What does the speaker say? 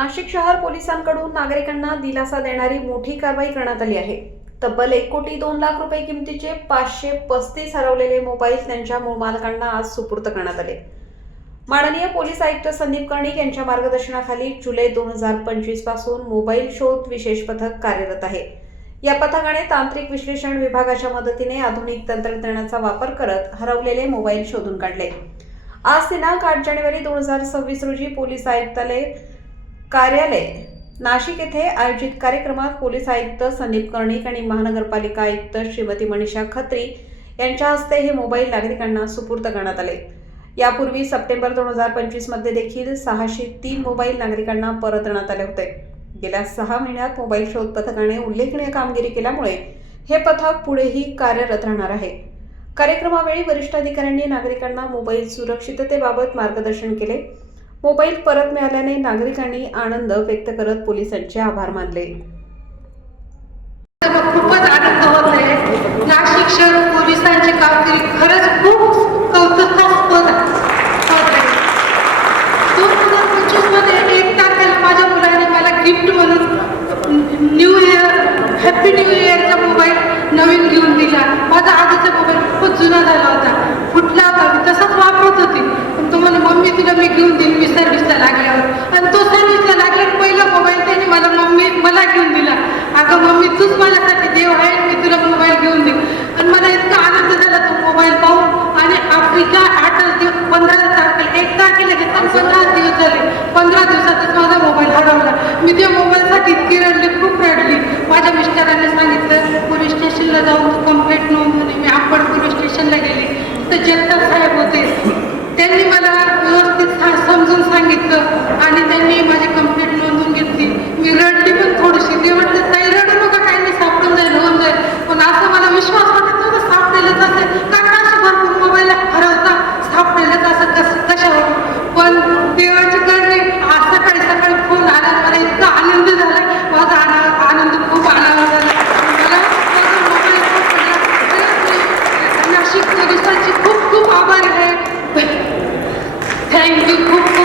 नाशिक शहर पोलिसांकडून नागरिकांना दिलासा देणारी मोठी कारवाई करण्यात आली आहे। तब्बल 1,02,00,000 रुपये किमतीचे 535 हरवलेले मोबाईल त्यांच्या मूळ मालकांना आज सुपूर्द करण्यात आले। माननीय पोलीस आयुक्त संदीप कर्णिक यांच्या मार्गदर्शनाखाली जुलै 2025 पासून मोबाईल शोध विशेष पथक कार्यरत आहे। या पथकाने तांत्रिक विश्लेषण विभागाच्या मदतीने आधुनिक तंत्रज्ञानाचा वापर करत हरवलेले मोबाईल शोधून काढले। आज दिनांक 8 जानेवारी 2026 रोजी पोलीस आयुक्तालय कार्यालय नाशिक येथे आयोजित कार्यक्रमात पोलीस आयुक्त संदीप कर्णिक आणि महानगरपालिका आयुक्त श्रीमती मनीषा खत्री यांच्या हस्ते हे मोबाईल नागरिकांना सुपूर्द करण्यात आले। यापूर्वी सप्टेंबर 2025 मध्ये देखील 603 मोबाईल नागरिकांना परत देण्यात आले होते। गेल्या 6 महिन्यात मोबाईल शोध पथकाने उल्लेखनीय कामगिरी केल्यामुळे हे पथक पुढेही कार्यरत राहणार आहे। कार्यक्रमावेळी वरिष्ठ अधिकाऱ्यांनी नागरिकांना मोबाईल सुरक्षिततेबाबत मार्गदर्शन केले। मोबाईल परत मिळाल्याने नागरिकांनी आनंद व्यक्त करत पोलिसांचे आभार मानले। खूपच आनंद होत आहे। नाशिक शहर पोलिसांची कामगिरी खरंच खूप कौतुकास्पद आहे। 2025 मध्ये 1 तारखेला माझ्या मुलाने मला गिफ्ट म्हणून न्यू इयर हॅपी न्यू इयरचा मोबाईल नवीन घेऊन दिला। माझा आधीचा मोबाईल खूपच जुना झाला होता, फुटला होता, तसाच वापरत होती। पण तो मला मम्मी तुला मी घेऊन देईन मी सर्व्हिसला लागल्यावर। आणि तो सर्व्हिसला लागल्यावर पहिला मोबाईल त्याने मला घेऊन दिला। अगं मम्मी तूच माझ्यासाठी देव आहे, मी तुला मोबाईल घेऊन देईन। आणि मला इतका आनंद झाला तो मोबाईल पाहून। आणि आफ्रिका 15 तारखेला 1 तारखेला घेतला, 15 दिवस झाले। 15 दिवसातच माझा मोबाईल हरवला। मी त्या मोबाईलसाठी इतकी रडली, खूप रडली। माझ्या मिस्टरांनी सांगितलं पोलीस स्टेशनला जाऊन कंप्लेंट नोंदवली। मी आपण पोलीस स्टेशनला गेले, तर जगताप साहेब होते, त्यांनी मला व्यवस्थित समजून सांगितलं आणि त्यांनी माझी कंप्लेंट नोंदवून घेतली। मी रडली पण थोडीशी। ते म्हटलं ताई रडू नका, काही नाही, सापडून जाईल, होऊन जाईल। पण असं मला विश्वास वाटत नव्हता सापडेलच असेल, कारण असे भरपूर मोबाईल हरवता, सापडेलच असं कशावर। पण देवाची करणी आज सकाळी फोन आला, मला इतका आनंद झाला, माझा आनंद खूप आनंद झाला। मला माझा मोबाईल नाशिक पोलिसांची खूप खूप आभार आहे। थँक्यू खूप।